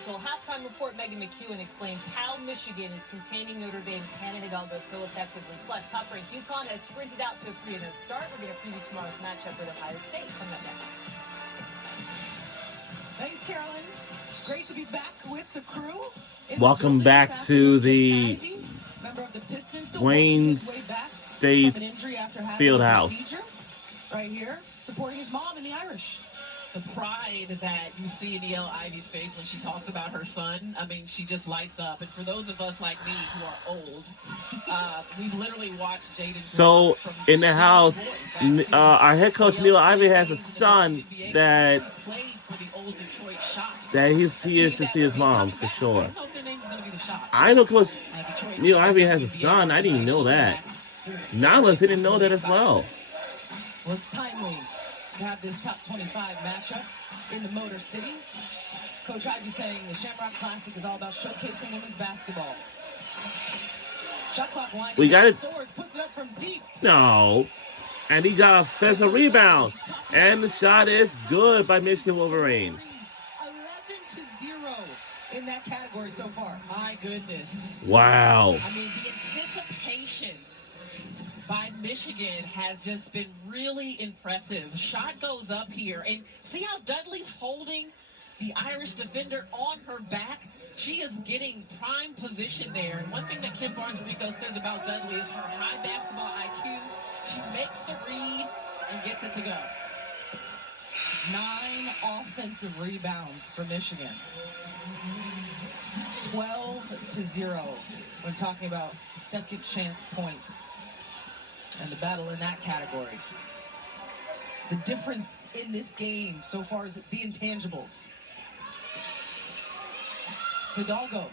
Central halftime report, Megan McEwen explains how Michigan is containing Notre Dame's Hannah Hidalgo so effectively. Plus, top-ranked UConn has sprinted out to a 3-0 start. We're going to preview tomorrow's matchup with Ohio State coming up next. Thanks, Carolyn. Great to be back with the crew. Welcome back to the Wayne State Fieldhouse. Right here, supporting his mom in the Irish. The pride that you see in Niele Ivey's face when she talks about her son, I mean, she just lights up. And for those of us like me who are old, we've literally watched Jaden. So in the house, our head coach Niele Ivey has a son that he is to see his mom for sure. I know Coach Niele Ivey has a son. I didn't know that. None of us didn't know that as well. Well, it's timely to have this top 25 matchup in the Motor City. Coach Ivey saying the Shamrock Classic is all about showcasing women's basketball. Shot clock winding. We got it. Swords puts it up from deep. No. And he got a rebound. And the shot is good by Michigan Wolverines. 11-0 in that category so far. My goodness. Wow. I mean, the anticipation by Michigan has just been really impressive. Shot goes up here, and see how Dudley's holding the Irish defender on her back? She is getting prime position there. And one thing that Kim Barnes-Rico says about Dudley is her high basketball IQ. She makes the read and gets it to go. 9 offensive rebounds for Michigan. 12-0 when talking about second chance points. And the battle in that category. The difference in this game so far is the intangibles. Hidalgo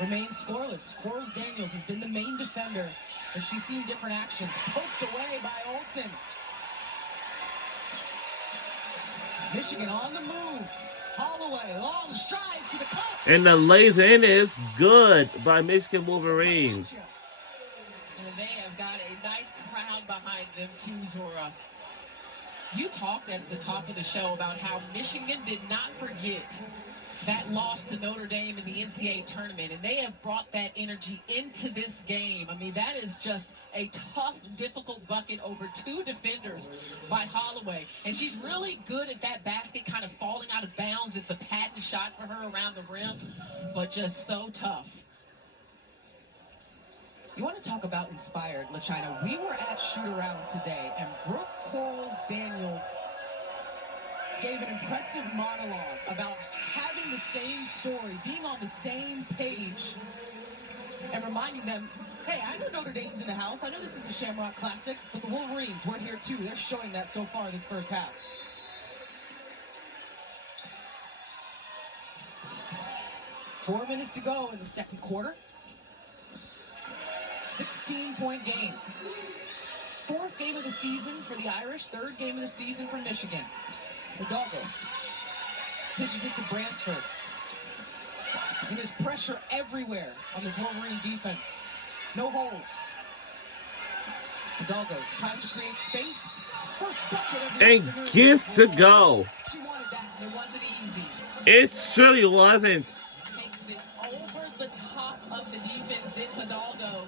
remains scoreless. Quarles Daniels has been the main defender, and she's seen different actions. Poked away by Olsen. Michigan on the move. Holloway, long strides to the cup. And the laser in is good by Michigan Wolverines. And they have got a nice crowd behind them too, Zora. You talked at the top of the show about how Michigan did not forget that loss to Notre Dame in the NCAA tournament, and they have brought that energy into this game. I mean, that is just a tough, difficult bucket over 2 defenders by Holloway. And she's really good at that basket kind of falling out of bounds. It's a patent shot for her around the rim, but just so tough. You want to talk about inspired, LaChina? We were at shoot-around today, and Brooke Quarles-Daniels gave an impressive monologue about having the same story, being on the same page, and reminding them, hey, I know Notre Dame's in the house. I know this is a Shamrock Classic, but the Wolverines, we're here too. They're showing that so far this first half. Four minutes to go in the second quarter. 16-point game. 4th game of the season for the Irish, 3rd game of the season for Michigan. Hidalgo pitches it to Bransford. And there's pressure everywhere on this Wolverine defense. No holes. Hidalgo tries to create space. First bucket of the And gets to go. She wanted that. It wasn't easy. It surely wasn't. Takes it over the top of the defense, did Hidalgo.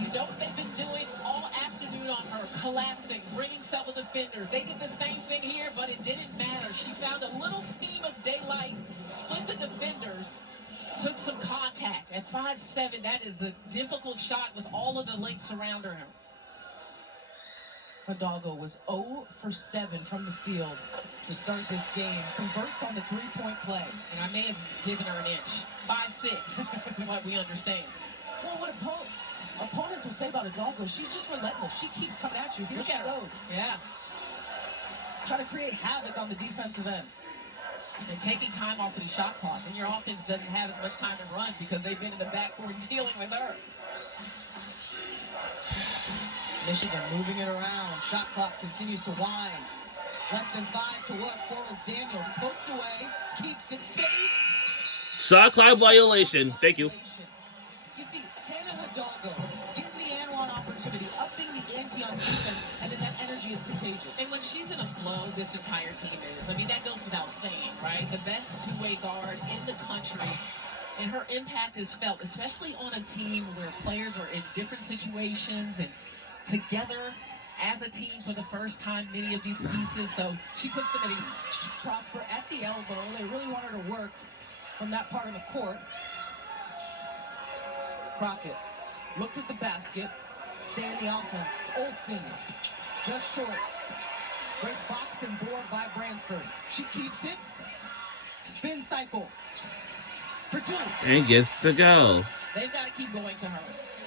You know what they've been doing all afternoon on her, collapsing, bringing several defenders. They did the same thing here, but it didn't matter. She found a little scheme of daylight, split the defenders, took some contact. At 5'7", that is a difficult shot with all of the links around her. Hidalgo was 0 for 7 from the field to start this game. Converts on the 3-point play. And I may have given her an inch. 5'6", what we understand. Well, what opponents will say about Hidalgo, she's just relentless. She keeps coming at you. Here she goes. Yeah. Trying to create havoc on the defensive end. And taking time off of the shot clock. And your offense doesn't have as much time to run because they've been in the backcourt dealing with her. Michigan moving it around. Shot clock continues to wind. Less than 5 to work. Quarles-Daniels poked away. Keeps it. Fades. Shot clock violation. Thank you. You see, Hannah Hidalgo getting the and one opportunity, upping the ante on defense, and then that energy is continuing contagious. And when she's in a flow, this entire team is. I mean, that goes without saying, right? The best two-way guard in the country. And her impact is felt, especially on a team where players are in different situations and together as a team for the first time, many of these pieces. So she puts them at ease. Prosper at the elbow. They really want her to work from that part of the court. Crockett looked at the basket. Stay in the offense. Olsen just short. Great box and board by Bransford. She keeps it. Spin cycle for two. And gets to go. They've got to keep going to her.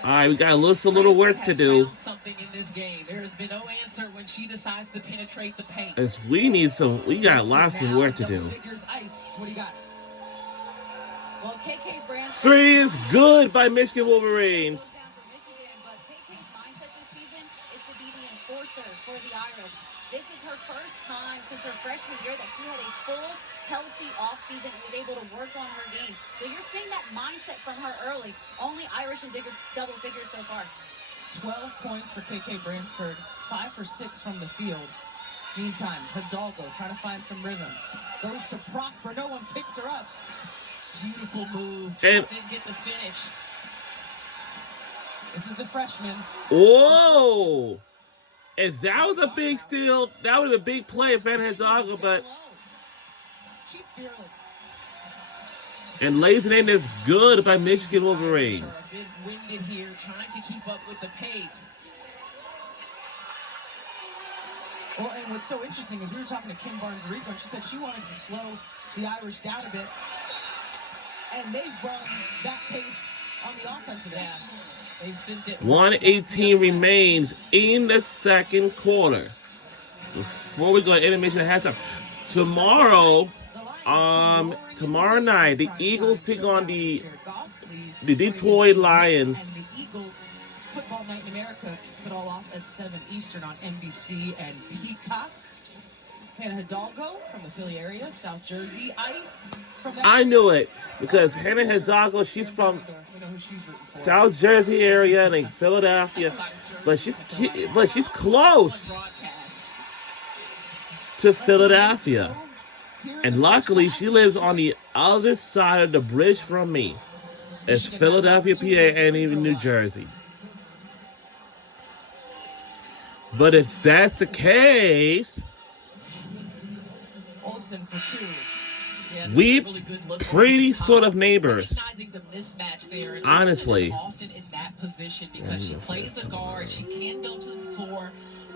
All right, we got a little work to do. Something in this game. There has been no answer when she decides to penetrate the paint. As we got lots of work to do. Ice. What do you got? Well, KK Bransford. Three is good by Michigan Wolverines. Goes down for Michigan, but KK's mindset this season is to be the enforcer for the Irish. This is her first time since her freshman year that she had a full, healthy offseason and was able to work on her game. So you're seeing that mindset from her early. Only Irish in double figures so far. 12 points for KK Bransford. 5 for 6 from the field. Meantime, Hidalgo trying to find some rhythm. Goes to Prosper. No one picks her up. Beautiful move. And- Just didn't get the finish. This is the freshman. Whoa! And that was a big steal. That was a big play for Hidalgo, but She's fearless. and lays it in is good by Michigan Wolverines. A bit winded here, trying to keep up with the pace. Well, and what's so interesting is we were talking to Kim Barnes-Rico, and she said she wanted to slow the Irish down a bit. And they've run that pace on the offensive end. They sent it. 1:18 remains in the second quarter. Before we go to intermission at halftime. Tomorrow night, the Eagles take on the Detroit Lions. And the Eagles Football Night in America kicks it all off at 7 Eastern on NBC and Peacock. Hannah Hidalgo from the Philly area, South Jersey. Ice from that I knew it because Hannah Hidalgo, she's from We know who she's rooting for. South Jersey area and Philadelphia, but she's close to Philadelphia. And luckily, she lives on the other side of the bridge from me. It's Philadelphia, PA, and even New Jersey. But if that's the case, Olsen for 2. Yeah, this we is a really good look pretty over the sort top, of neighbors. recognizing the mismatch there. And Honestly. Olsen is often in that position because she plays the guard. She can go to the floor.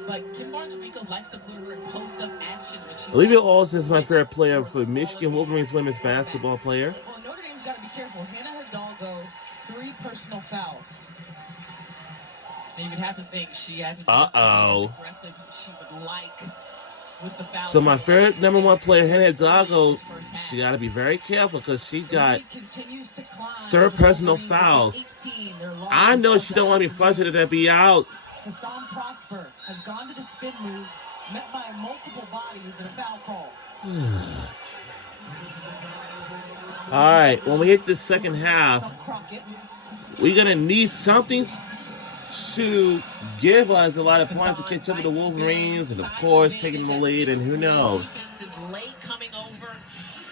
But Kim Barnes-Rico likes to put her in post-up action when she's Olivia Olsen is my favorite player for Michigan Wolverines women's basketball player. Well, Notre Dame's got to be careful. Hannah Hidalgo, 3 personal fouls. And you would have to think she hasn't been Uh-oh. as aggressive as she would like with the foul. So my favorite number 1 player, Hannah Hidalgo, she got to be very careful because she got Continues to climb. third personal fouls. I know she don't want to be frustrated to be out. Hassan Prosper has gone to the spin move, met by multiple bodies and a foul call. All right, when we hit the second half, Some Crockett. we're going to need something to give us a lot of points to catch up with the Wolverines and, of course, taking the lead, and who knows.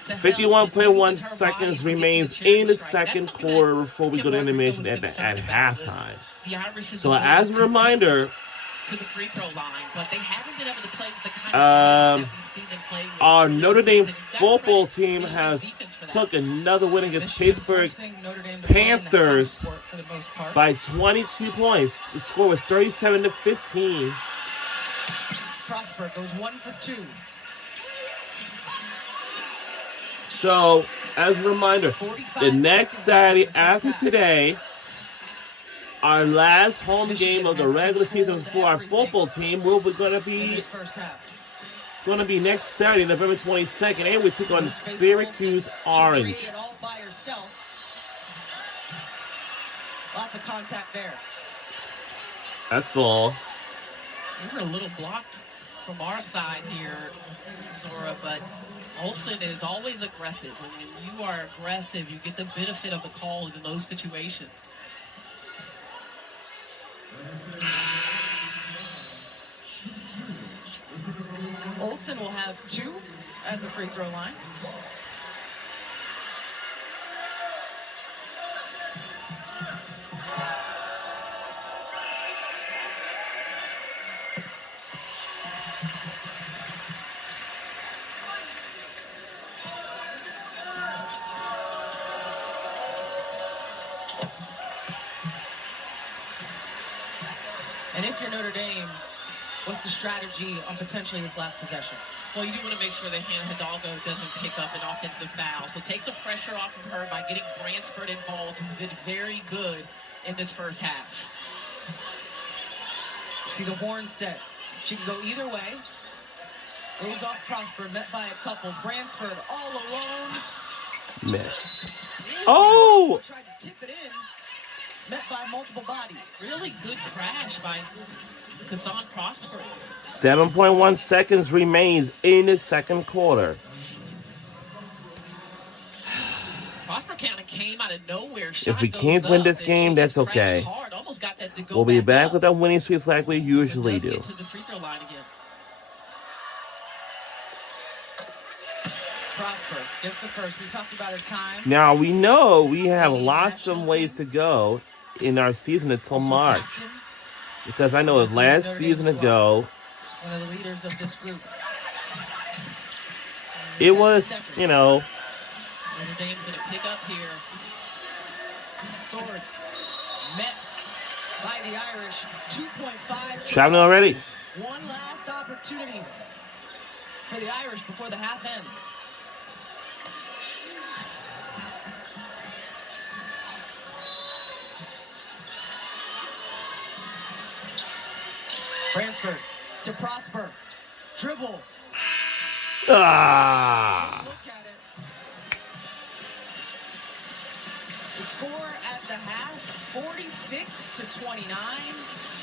51.1 seconds remains in the second quarter before we go to intermission at halftime. So as a reminder, to the free throw line, but they haven't been able to play with the kind of that we've seen them play with. our Notre Dame football Credit team Michigan's has defense for that. took another win against Michigan Pittsburgh forcing Notre Dame to play in the Panthers half court for the most part. by 22 points. The score was 37-15. Prosper goes 1 for 2. So, as a reminder, 45 the next seconds Saturday left in the first after half. today, our last home Michigan game of the has regular season controlled for our everything football team will be going to in be this first half. it's going to be next Saturday, November 22nd, and we took on Space Syracuse Olsen, she Orange. created all by herself. Lots of contact there. That's all. We were a little blocked from our side here, Zora, but Olsen is always aggressive. And when you are aggressive, you get the benefit of the calls in those situations. Olsen will have 2 at the free throw line. And if you're Notre Dame, what's the strategy on potentially this last possession? Well, you do want to make sure that Hannah Hidalgo doesn't pick up an offensive foul. So take some pressure off of her by getting Bransford involved, who's been very good in this first half. See the horn set. She can go either way. Goes off Prosper, met by a couple. Bransford all alone. Missed. Oh! Tried to tip it in. Met by multiple bodies. Really good crash by Kazan Prosper. 7.1 seconds remains in the second quarter. Prosper kind of came out of nowhere. If we can't win this game, that's okay. Hard, almost got that to go We'll be back up. with our winning streaks like we usually Does do. get to the free throw line again. Prosper gets the first. We talked about his time. Now, we know we have lots of ways to go in our season until Also March. captain, Because I know This is last Notre Dame season squad. ago, one of the leaders of this group. it was, 7 seconds. you know, Notre Dame's going to pick up here. Swords met by the Irish. 2.5. traveling already. One last opportunity for the Irish before the half ends. Bransford to Prosper. Dribble. Ah! Look at it. The score at the half, 46-29.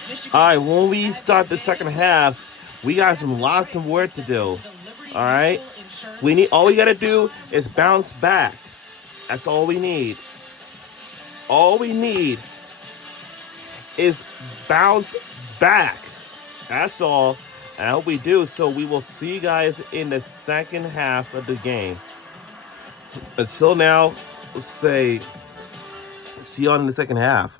Michigan All right, when we has start the advantage. second half, we got some lots of work to do. The Liberty All right? Mutual Insurance We need, all we got to do is bounce back. That's all we need. All we need is bounce back. That's all. And I hope we do. So we will see you guys in the second half of the game. Until now, let's say see you on in the second half.